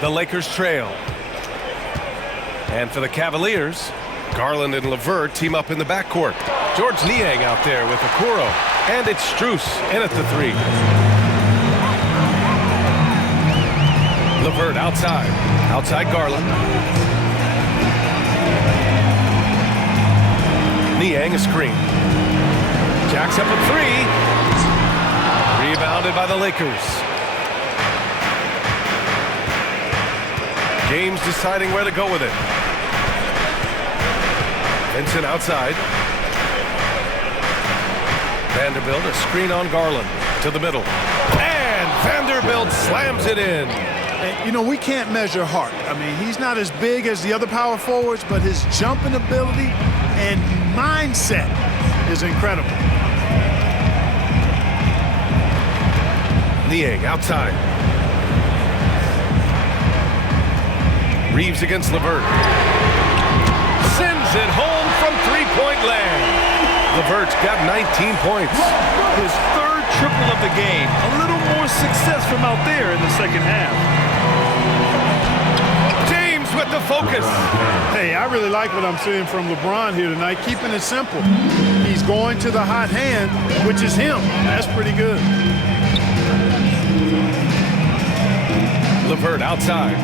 The Lakers trail. And for the Cavaliers, Garland and LeVert team up in the backcourt. George Niang out there with Okoro. And it's Strus in at the 3. LeVert outside. Outside Garland. Niang a screen. Jacks up a 3. Rebounded by the Lakers. James deciding where to go with it. Vincent outside. Vanderbilt a screen on Garland to the middle. And Vanderbilt slams it in. And, you know, we can't measure Hart. I mean, he's not as big as the other power forwards, but his jumping ability and mindset is incredible. Niang outside. Reaves against LeVert. Sends it home from three-point land. LeVert's got 19 points. His third triple of the game. A little more success from out there in the second half. James with the focus. Hey, I really like what I'm seeing from LeBron here tonight, keeping it simple. He's going to the hot hand, which is him. That's pretty good. LeVert outside.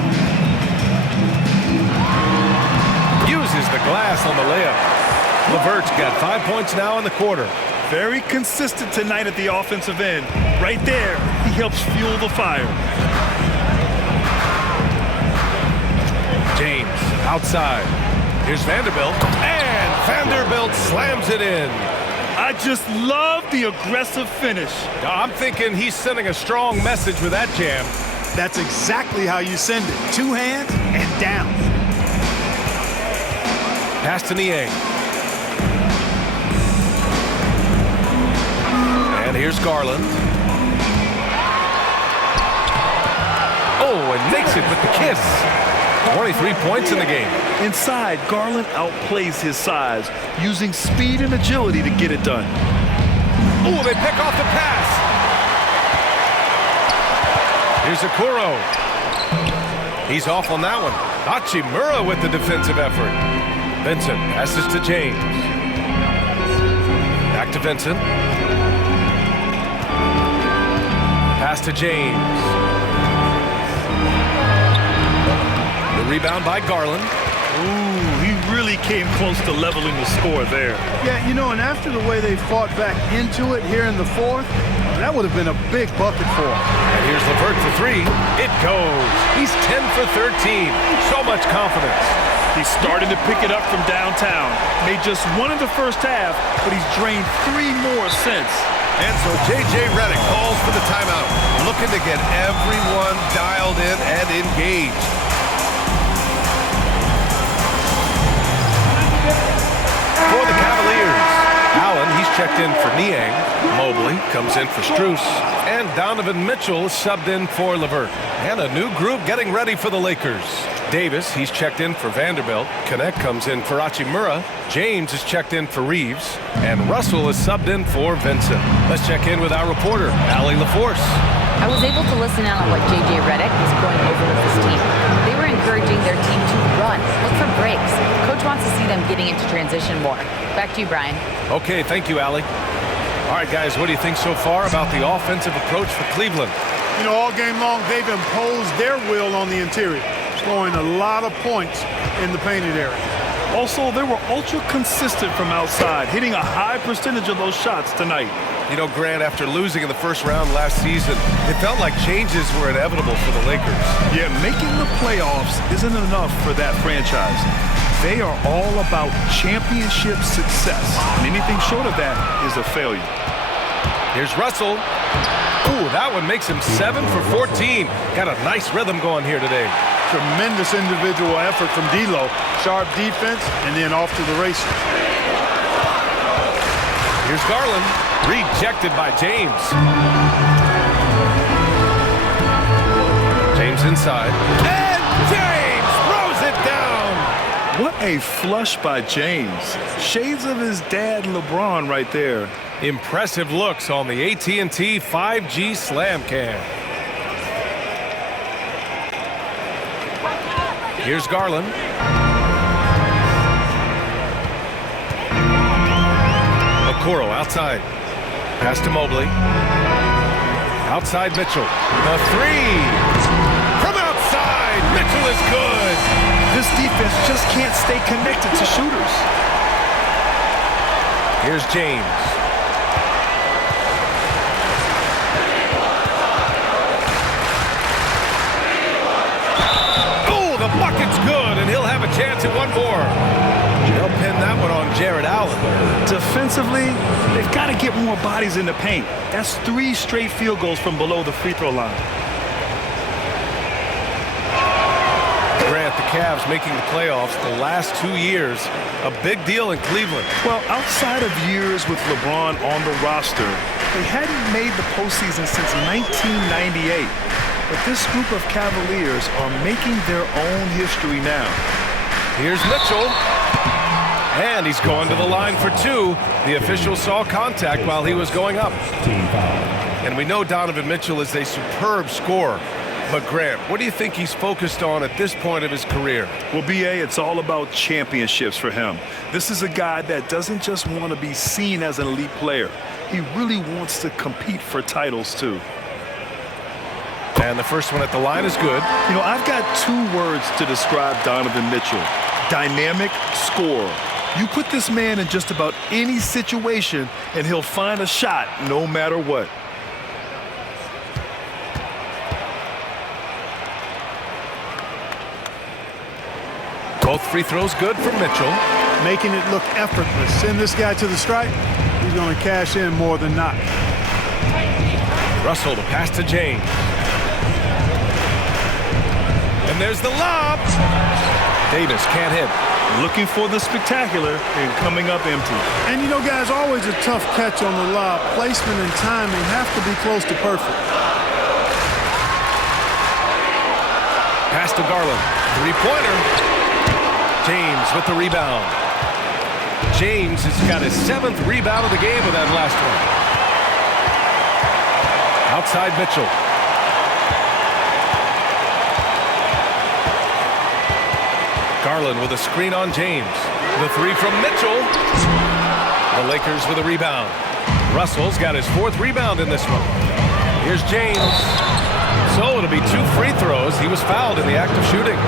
Uses the glass on the layup. LeVert's got 5 points now in the quarter. Very consistent tonight at the offensive end. Right there, he helps fuel the fire. James outside. Here's Vanderbilt. And Vanderbilt slams it in. I just love the aggressive finish. I'm thinking he's sending a strong message with that jam. That's exactly how you send it. 2 hands and down. Pass to Niang. And here's Garland. Oh, and makes it with the kiss. 23 points in the game. Inside, Garland outplays his size, using speed and agility to get it done. Oh, they pick off the pass. Here's Okoro. He's off on that one. Hachimura with the defensive effort. Vincent passes to James. Back to Vincent. Pass to James. The rebound by Garland. Ooh, he really came close to leveling the score there. Yeah, you know, and after the way they fought back into it here in the fourth, that would have been a big bucket for him. And here's LeVert for 3. It goes. He's 10 for 13. So much confidence. He's starting to pick it up from downtown. Made just 1 in the first half, but he's drained 3 more since. And so J.J. Redick calls for the timeout, looking to get everyone dialed in and engaged. For the Cavaliers, Allen, he's checked in for Niang. Mobley comes in for Strus. And Donovan Mitchell is subbed in for LeVert. And a new group getting ready for the Lakers. Davis, he's checked in for Vanderbilt. Knecht comes in for Hachimura. James is checked in for Reaves. And Russell is subbed in for Vincent. Let's check in with our reporter, Allie LaForce. I was able to listen in on what J.J. Redick was going over with his team. They were encouraging their team to run, look for breaks. Coach wants to see them getting into transition more. Back to you, Brian. Okay, thank you, Allie. All right, guys, what do you think so far about the offensive approach for Cleveland? You know, all game long, they've imposed their will on the interior, scoring a lot of points in the painted area. Also, they were ultra consistent from outside, hitting a high percentage of those shots tonight. You know, Grant, after losing in the first round last season, it felt like changes were inevitable for the Lakers. Yeah, making the playoffs isn't enough for that franchise. They are all about championship success, and anything short of that is a failure. Here's Russell. Ooh, that one makes him 7 for 14. Got a nice rhythm going here today. Tremendous individual effort from D'Lo. Sharp defense, and then off to the races. Here's Garland. Rejected by James. James inside. And James throws it down. What a flush by James. Shades of his dad, LeBron, right there. Impressive looks on the AT&T 5G Slam Cam. Here's Garland. Okoro outside. Pass to Mobley. Outside Mitchell. The three. From outside. Mitchell is good. This defense just can't stay connected to shooters. Here's James. Oh, the bucket's good, and he'll have a chance at one more. They'll pin that one on Jared Allen. Defensively, they've got to get more bodies in the paint. That's 3 straight field goals from below the free throw line. Grant, the Cavs making the playoffs the last 2 years. A big deal in Cleveland. Well, outside of years with LeBron on the roster, they hadn't made the postseason since 1998. But this group of Cavaliers are making their own history now. Here's Mitchell. And he's going to the line for 2. The official saw contact while he was going up. And we know Donovan Mitchell is a superb scorer. But Grant, what do you think he's focused on at this point of his career? Well, BA, it's all about championships for him. This is a guy that doesn't just want to be seen as an elite player. He really wants to compete for titles, too. And the first one at the line is good. You know, I've got 2 words to describe Donovan Mitchell. Dynamic scorer. You put this man in just about any situation, and he'll find a shot no matter what. Both free throws good for Mitchell. Making it look effortless. Send this guy to the stripe. He's going to cash in more than not. Russell, the pass to James. And there's the lob. Davis can't hit. Looking for the spectacular and coming up empty. And you know, guys, always a tough catch on the lob. Placement and timing have to be close to perfect. Pass to Garland. Three-pointer. James with the rebound. James has got his 7th rebound of the game with that last one. Outside Mitchell. Garland with a screen on James. The 3 from Mitchell. The Lakers with a rebound. Russell's got his 4th rebound in this one. Here's James. So it'll be 2 free throws. He was fouled in the act of shooting.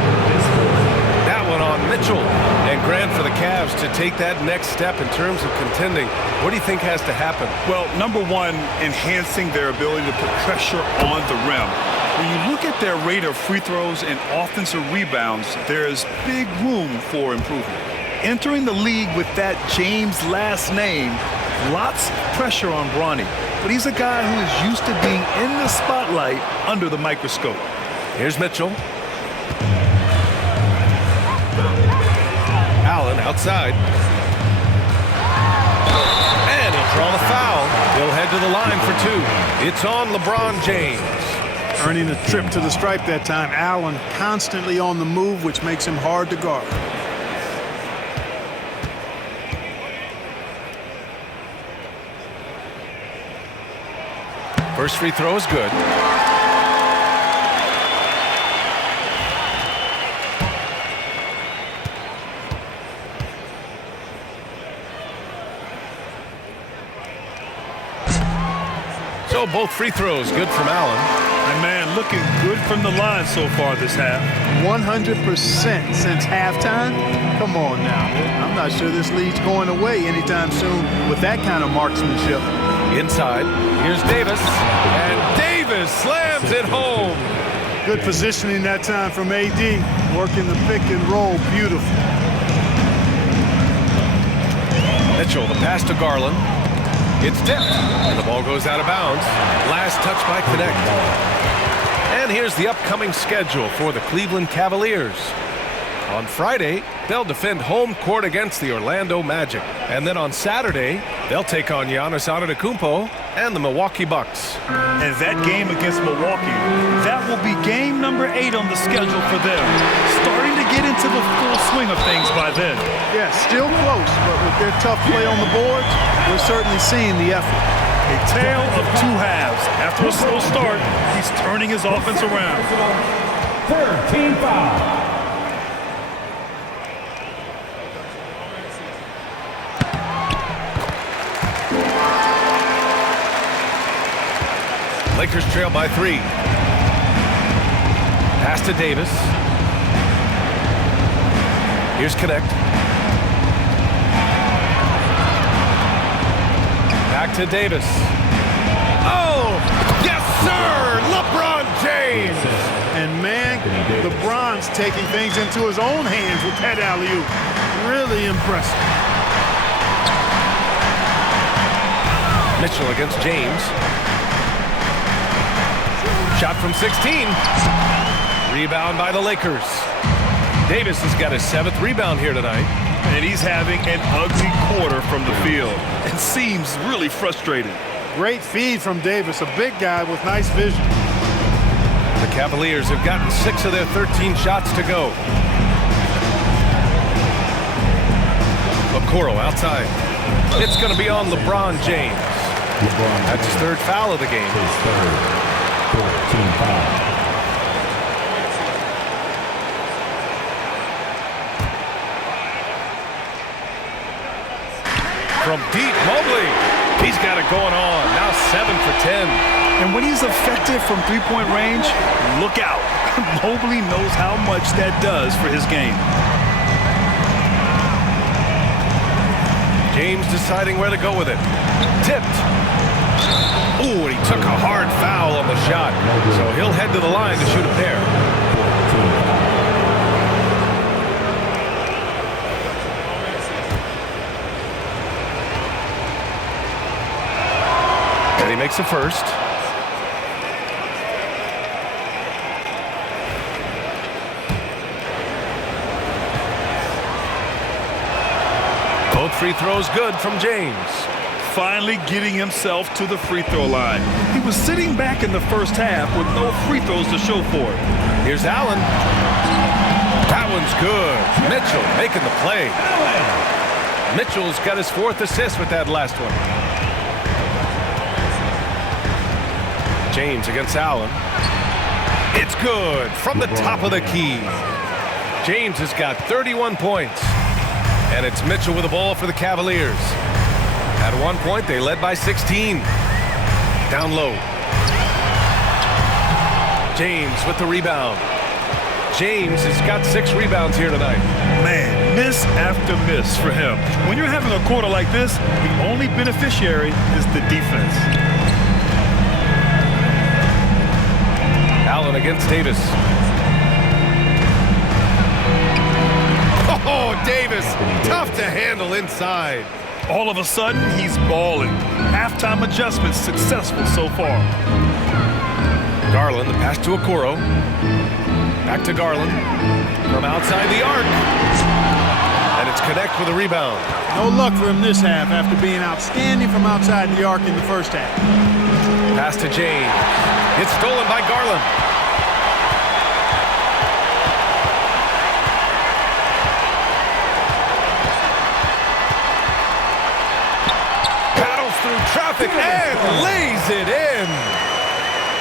That one on Mitchell. And Grant, for the Cavs to take that next step in terms of contending, what do you think has to happen? Well, number 1, enhancing their ability to put pressure on the rim. When you look at their rate of free throws and offensive rebounds, there's big room for improvement. Entering the league with that James last name, lots of pressure on Bronny. But he's a guy who is used to being in the spotlight under the microscope. Here's Mitchell. Allen outside. And he'll draw the foul. He'll head to the line for 2. It's on LeBron James. Earning a trip to the stripe that time. Allen constantly on the move, which makes him hard to guard. First free throw is good. So both free throws good from Allen. And man, looking good from the line so far this half. 100% since halftime. Come on now. I'm not sure this lead's going away anytime soon with that kind of marksmanship. Inside, here's Davis. And Davis slams it home. Good positioning that time from AD. Working the pick and roll. Beautiful. Mitchell, the pass to Garland. It's tipped, and the ball goes out of bounds. Last touch by Knecht. And here's the upcoming schedule for the Cleveland Cavaliers. On Friday, they'll defend home court against the Orlando Magic. And then on Saturday, they'll take on Giannis Antetokounmpo and the Milwaukee Bucks. And that game against Milwaukee, that will be game number 8 on the schedule for them. Starting to get into the full swing of things by then. Yeah, still close, but with their tough play on the boards, we're certainly seeing the effort. A tale of 2 halves. After a slow start, he's turning his offense around. 13 foul. Lakers trail by 3. Pass to Davis. Here's Knecht. Back to Davis. Oh, yes, sir! LeBron James! And man, LeBron's taking things into his own hands with that alley-oop. Really impressive. Mitchell against James. Shot from 16. Rebound by the Lakers. Davis has got his 7th rebound here tonight. And he's having an ugly quarter from the field. It seems really frustrated. Great feed from Davis, a big guy with nice vision. The Cavaliers have gotten 6 of their 13 shots to go. Okoro outside. It's going to be on LeBron James. That's his 3rd foul of the game. His 3rd, 14 foul. From deep, Mobley. He's got it going on. Now 7 for 10. And when he's effective from three-point range, look out. Mobley knows how much that does for his game. James deciding where to go with it. Tipped. Ooh, and he took a hard foul on the shot. So he'll head to the line to shoot a pair. 14 foul. And he makes the first. Both free throws good from James. Finally getting himself to the free throw line. He was sitting back in the first half with no free throws to show for it. Here's Allen. That one's good. Mitchell making the play. Mitchell's got his 4th assist with that last one. James against Allen. It's good from the top of the key. James has got 31 points. And it's Mitchell with the ball for the Cavaliers. At one point, they led by 16. Down low. James with the rebound. James has got 6 rebounds here tonight. Man, miss after miss for him. When you're having a quarter like this, the only beneficiary is the defense. Allen against Davis. Oh, Davis, tough to handle inside. All of a sudden, he's balling. Halftime adjustments successful so far. Garland, the pass to Okoro. Back to Garland. From outside the arc. And it's Knecht with a rebound. No luck for him this half after being outstanding from outside the arc in the first half. Pass to James. It's stolen by Garland. Traffic and lays it in.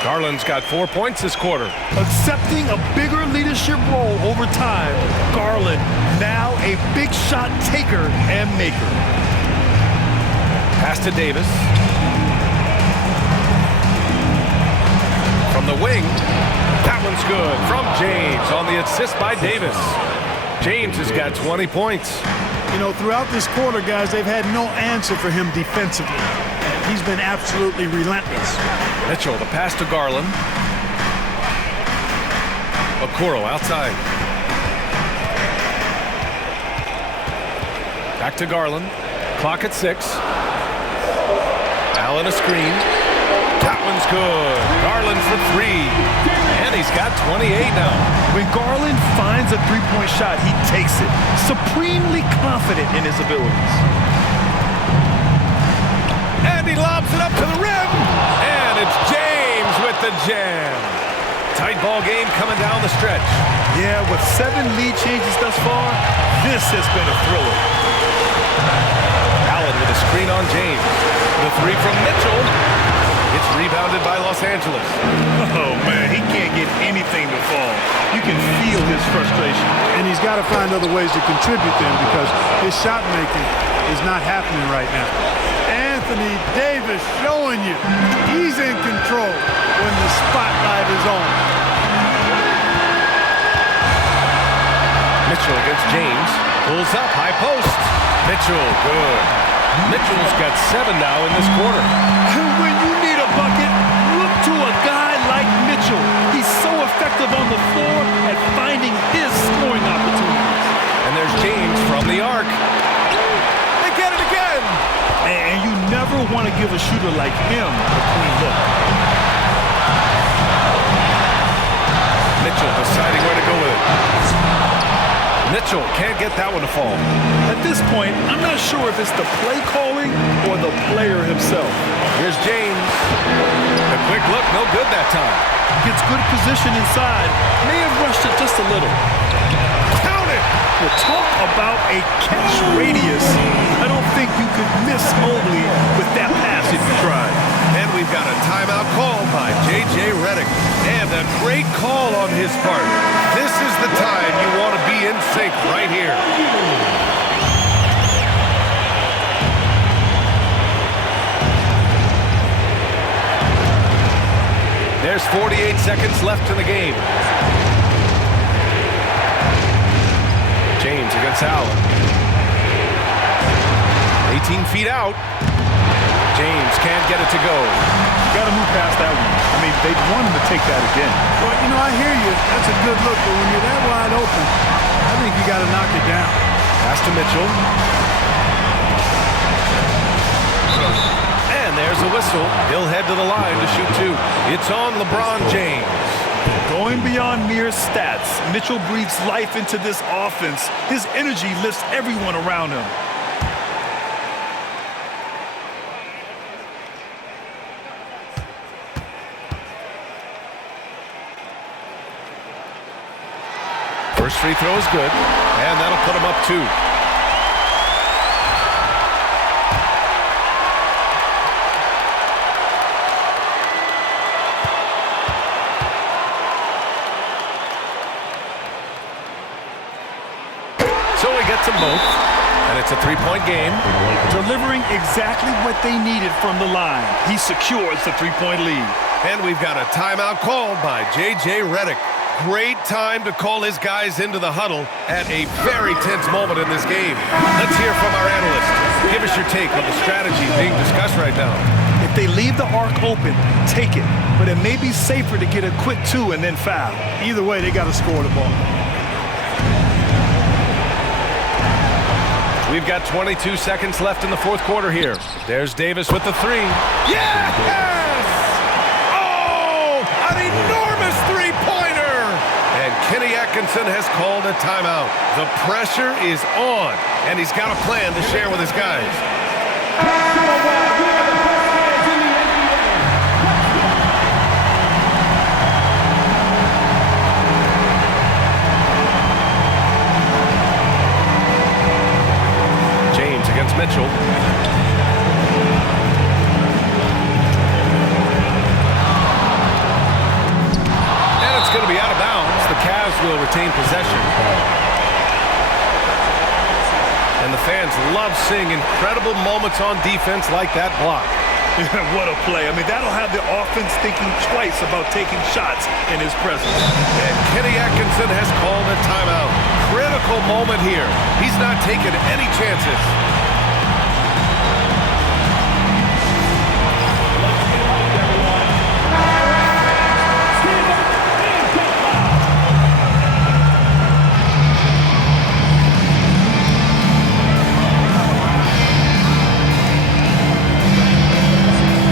Garland's got 4 points this quarter. Accepting a bigger leadership role over time, Garland now a big shot taker and maker. Pass to Davis. From the wing. That one's good. From James on the assist by Davis. James has got 20 points. You know, throughout this quarter, guys, they've had no answer for him defensively. He's been absolutely relentless. Mitchell, the pass to Garland. Okoro outside. Back to Garland. Clock at 6. Allen a screen. That one's good. Garland for 3. And he's got 28 now. When Garland finds a three-point shot, he takes it. Supremely confident in his abilities. And he lobs it up to the rim. And it's James with the jam. Tight ball game coming down the stretch. Yeah, with 7 lead changes thus far, this has been a thriller. Allen with a screen on James. The 3 from Mitchell. It's rebounded by Los Angeles. Oh, man, he can't get anything to fall. You can feel his frustration. And he's got to find other ways to contribute then because his shot making is not happening right now. Anthony Davis showing you he's in control. Mitchell against James. Pulls up, high post. Mitchell, good. Mitchell's got 7 now in this quarter. And when you need a bucket, look to a guy like Mitchell. He's so effective on the floor at finding his scoring opportunities. And there's James from the arc. They get it again. And you never want to give a shooter like him a clean look. Mitchell deciding where to go with it. Mitchell can't get that one to fall. At this point, I'm not sure if it's the play calling or the player himself. Here's James. The quick look, no good that time. Gets good position inside. May have rushed it just a little. Count it! Well, talk about a catch radius. I don't think you could miss Mobley with that pass if you tried. And we've got a timeout called by J.J. Redick. And a great call on his part. This is the time you want to be in sync right here. There's 48 seconds left in the game. James against Allen. 18 feet out. James can't get it to go. Got to move past that one. I mean, they want him to take that again. Well, you know, I hear you. That's a good look, but when you're that wide open, I think you got to knock it down. Pass to Mitchell. And there's a whistle. He'll head to the line to shoot 2. It's on LeBron James. Going beyond mere stats, Mitchell breathes life into this offense. His energy lifts everyone around him. First free throw is good, and that'll put him up 2. So he gets them both, and it's a 3-point game. Delivering exactly what they needed from the line. He secures the 3-point lead. And we've got a timeout called by J.J. Redick. Great time to call his guys into the huddle at a very tense moment in this game. Let's hear from our analyst. Give us your take on the strategy being discussed right now. If they leave the arc open, take it. But it may be safer to get a quick 2 and then foul. Either way, they got to score the ball. We've got 22 seconds left in the fourth quarter here. There's Davis with the 3. Yes! Oh, an enormous three-pointer! And Kenny Atkinson has called a timeout. The pressure is on, and he's got a plan to share with his guys. James against Mitchell. And it's going to be out of bounds. The Cavs will retain possession. And the fans love seeing incredible moments on defense like that block. What a play. I mean, that'll have the offense thinking twice about taking shots in his presence. And Kenny Atkinson has called a timeout. Critical moment here. He's not taking any chances.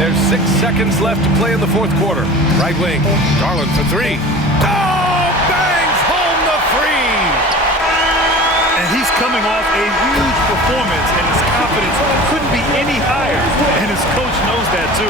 There's 6 seconds left to play in the fourth quarter. Right wing, Garland for 3. Oh, bangs home the 3! And he's coming off a huge performance, and his confidence couldn't be any higher. And his coach knows that, too.